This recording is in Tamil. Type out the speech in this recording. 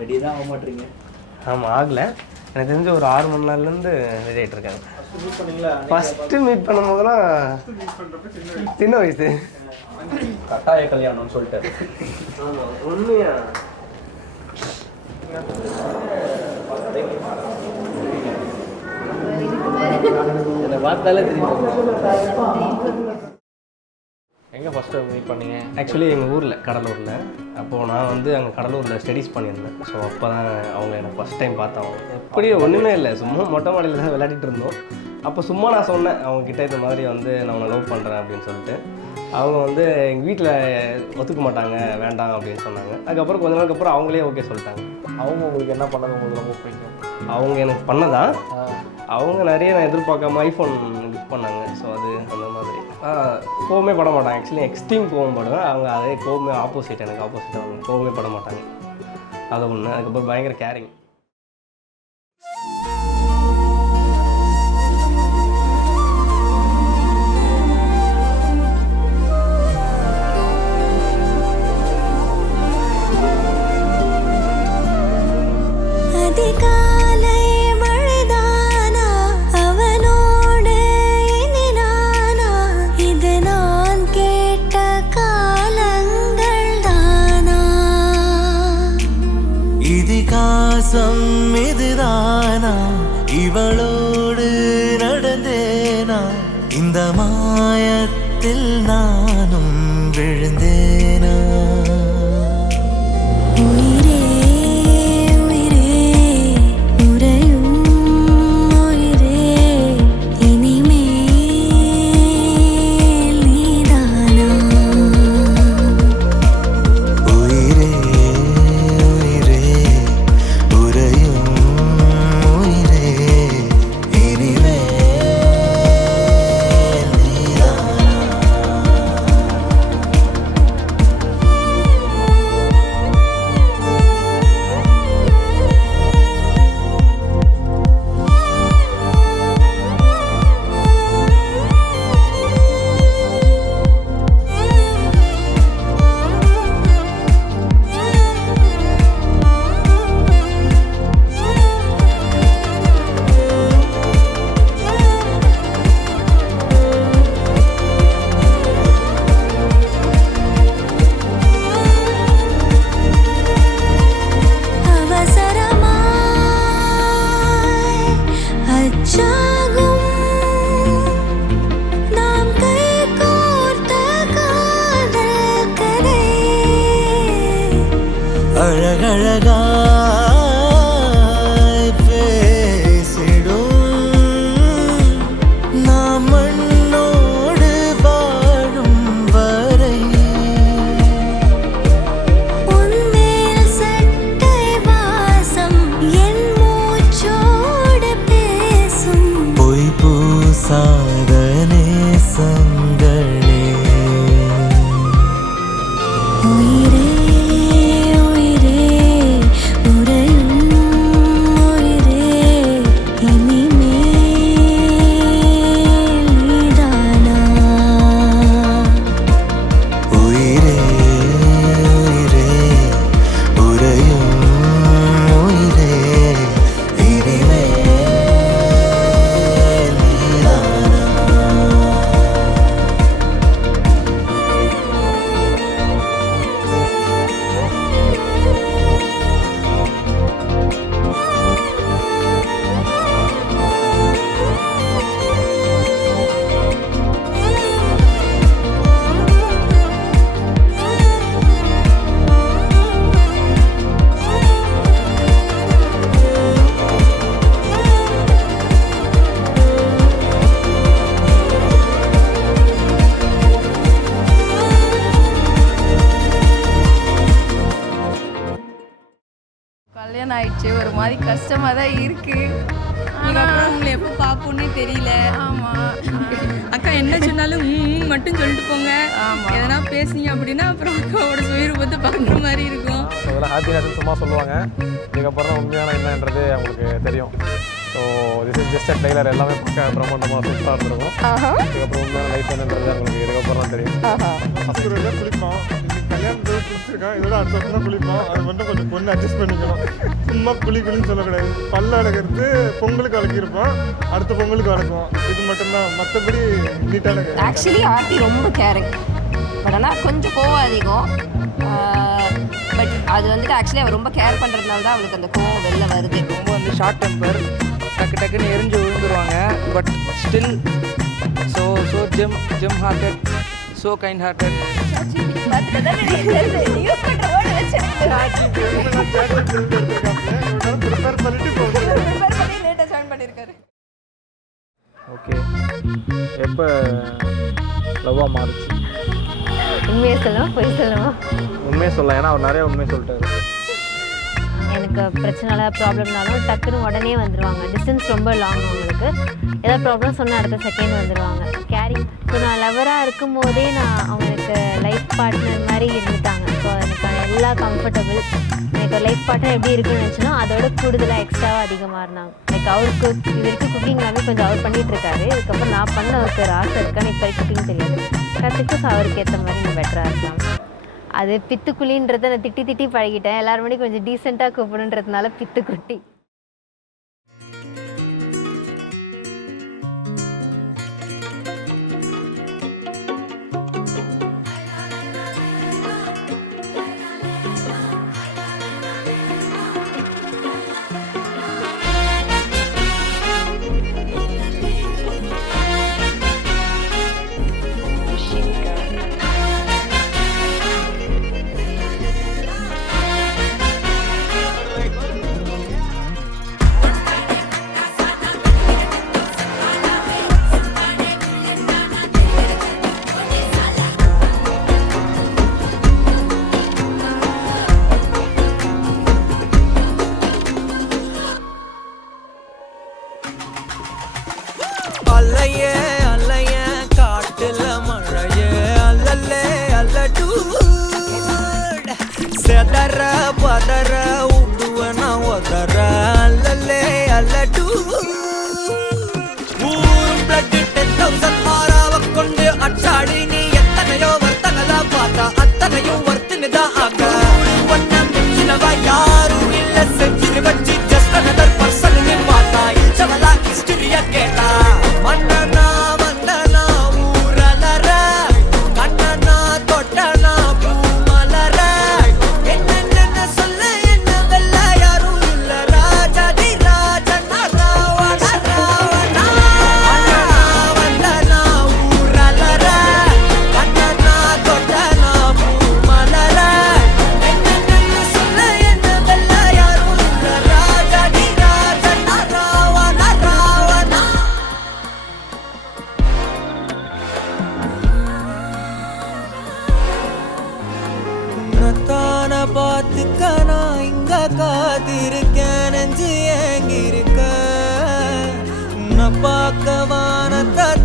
ரெடி தான் ஆக மாட்டீங்க? ஆமாம், ஆகலை. எனக்கு தெரிஞ்ச ஒரு 6 மணி நேரத்துலேருந்து ரெடி ஆகிட்டு இருக்காங்க. ஃபஸ்ட்டு மீட் பண்ணும்போதெல்லாம் சின்ன வயசு கட்டாய கல்யாணம்னு சொல்லிட்டாரு. ஆமாம், உண்மையா என்னை பார்த்தாலே தெரியும். எங்கே ஃபஸ்ட்டு மீட் பண்ணீங்க? ஆக்சுவலி எங்கள் ஊரில், கடலூரில். அப்போது நான் வந்து அங்கே கடலூரில் ஸ்டடீஸ் பண்ணியிருந்தேன். ஸோ அப்போ தான் அவங்க எனக்கு ஃபஸ்ட் டைம் பார்த்தாங்க. எப்படி ஒன்றுமே இல்லை, சும்மா மொட்டை மாடியில் தான் விளையாடிட்டு இருந்தோம். அப்போ சும்மா நான் சொன்னேன் அவங்கக்கிட்ட இந்த மாதிரி வந்து நான் உன்னை லவ் பண்ணுறேன் அப்படின்னு சொல்லிட்டு. அவங்க வந்து எங்கள் வீட்டில் ஒத்துக்க மாட்டாங்க, வேண்டாம் அப்படின்னு சொன்னாங்க. அதுக்கப்புறம் கொஞ்ச நாளுக்கு அப்புறம் அவங்களே ஓகே சொல்லிட்டாங்க. அவங்க உங்களுக்கு என்ன பண்ணது உங்களுக்கு ரொம்ப பிடிக்கும்? அவங்க எனக்கு பண்ணதான், அவங்க நிறைய நான் எதிர்பார்க்காம ஐஃபோன் கிஃப்ட் பண்ணாங்க. ஸோ அது அந்த மாதிரி கோவமே பட மாட்டாங்க. ஆக்சுவலி எக்ஸ்ட்ரீம் கோவம் படுவேன். அவங்க அதே கோவமே ஆப்போசிட், எனக்கு ஆப்போசிட். அவங்க கோவமே பட மாட்டாங்க. அது ஒன்று. அதுக்கப்புறம் பயங்கர கேரிங். இதுதானா இவளோடு நடந்தேனா, இந்த மாயத்தில் நானும் விழுந்தேனா. உயிரே உயிரே உறையும் உயிரே, இனிமேல் நீதானா. உயிரே உயிரே உறையும் உயிரே, இனிமேல் நீதானா. அழகழகாய் பேசிடும் நாம் மண்ணோடு வாழும் வரை, உன்மேல் சட்டை வாசம் என் மூச்சோடு பேசும், பொய் பூசாத நேசங்களே. உயிரே கல்யாணம் ஆயிடுச்சு, ஒரு மாதிரி கஷ்டமாக தான் இருக்குது. அதுக்கப்புறம் உங்களை எப்போ பார்ப்போன்னே தெரியல. ஆமாம், அக்கா என்ன சொன்னாலும் மட்டும் சொல்லிட்டு போங்க. ஆமாம். எதனா பேசுனீங்க அப்படின்னா அப்புறம் அக்காவோட சுயரூபத்தை பார்க்குற மாதிரி இருக்கும். அதெல்லாம் ஹாப்பினஸ் சும்மா சொல்லுவாங்க. இதுக்கப்புறம் தான் உண்மையான என்னன்றது அவங்களுக்கு தெரியும். So this is just a trailer. எல்லாமே பக்கம் பிரம்மாண்டமாக சூப்பராக இருந்திருக்கும். இதுக்கப்புறம் உண்மையான லைஃப் என்னன்றது அவங்களுக்கு இதுக்கப்புறம் தான் தெரியும். ஃபஸ்ட்டு குளிப்போம், கல்யாணம் குளிச்சிருக்கான், இதோட அடுத்த வருஷம் தான் குளிப்போம். அது மட்டும் கொஞ்சம் பொண்ணு அட்ஜஸ்ட் பண்ணிக்கணும். சும்மா குளின்னு சொல்லக்கூடாது. பல்ல அடக்கிறது பொங்கலுக்கு அடக்கியிருப்போம், அடுத்த பொங்கலுக்கு அடக்குவோம். இது மட்டும்தான், மற்றபடி நீட்டான. ஆக்சுவலி ஆர்த்தி ரொம்ப கேரிங், பட் ஆனால் கொஞ்சம் கோவம் அதிகம். பட் அது வந்துட்டு ஆக்சுவலி அவள் ரொம்ப கேர் பண்ணுறதுனால தான் அவளுக்கு அந்த கோவம் வெளில வருது. ரொம்ப வந்து ஷார்ட் டெம்பர், டக்குன்னு எரிஞ்சு விழுந்துருவாங்க. But still so gem hearted, so kind hearted. Okay, எப்போ லவ்வாக மாறுச்சு? உண்மையை சொல்லணும், பொய் சொல்லணும்? உண்மையை சொல்லலாம், ஏன்னா அவர் நிறைய உண்மையை சொல்லிட்டாரு. எனக்கு பிரச்சனை ப்ராப்ளம்னாலும் டக்குன்னு உடனே வந்துடுவாங்க. டிஸ்டன்ஸ் ரொம்ப லாங், அவங்களுக்கு ஏதாவது ப்ராப்ளம் சொன்னால் அடுத்த செகண்ட் வந்துடுவாங்க. கேரிங். ஸோ நான் லவராக இருக்கும் போதே அவங்களுக்கு லைஃப் பார்ட்னர் மாதிரி இருந்துட்டாங்க. ஸோ எனக்கு எல்லா கம்ஃபர்டபுள். எனக்கு லைஃப் பார்ட்னர் எப்படி இருக்குன்னு நினச்சினா அதோட கூடுதலாக எக்ஸ்ட்ராவாக அதிகமாக இருந்தாங்க. லைக் அவருக்கு இது வரைக்கும் குக்கிங் எல்லாமே கொஞ்சம் அவர் பண்ணிகிட்ருக்காரு. இதுக்கப்புறம் நான் பண்ண அவருக்கு ஒரு ஆசை இருக்கான்னு இப்போ குக்கிங் தெரியாது, கற்றுக்கு. ஸோ அவருக்கு ஏற்ற மாதிரி நான் பெட்டராக இருக்கலாம். அது பித்துக்குழின்றதை நான் திட்டி பழகிட்டேன். எல்லாரும் மணி கொஞ்சம் டீசெண்டாக கூப்பிடுன்றதுனால பித்துக்குட்டி. அல்லையே அல்லைய காட்டுல மழையே அல்லல்லே அல்லடு செதற பதற உடுவன ஒதற அல்லல்லே அல்லடு ஊரும் பிளட் 10,000 மாறாவ கொண்டு அச்சாடி நீ எத்தனையோ வர்த்தகலா பார்த்தா அத்தனையும் வர்த்தினுதான் ஆக ஒன்ன மிஞ்சினவ யாரும் இல்ல செஞ்சிரு வச்சு ஜஸ்ட் another person நீ பார்த்தா இச்சவலா ஹிஸ்டரியா கேட்டா மன்னனா வந்தனா ஊரலற கண்ணனா தொட்டனா பூமலற என்ன சொல்ல என்ன வெல்ல யாரும் இல்ல ராஜாதி ராஜனா ராவண ராவணா வந்தனா ஊரலற கண்ணனா தொட்டனா பூமலற என்ன சொல்ல என்ன வெல்ல யாரும் இல்ல ராஜாதி ராஜனா ராவண ராவணா. உன்னத்தான பார்த்துக்க நான் இங்க காத்திருக்கேன், நெஞ்சு ஏங்கிருக்க உன்னை பார்க்க வானத்தான்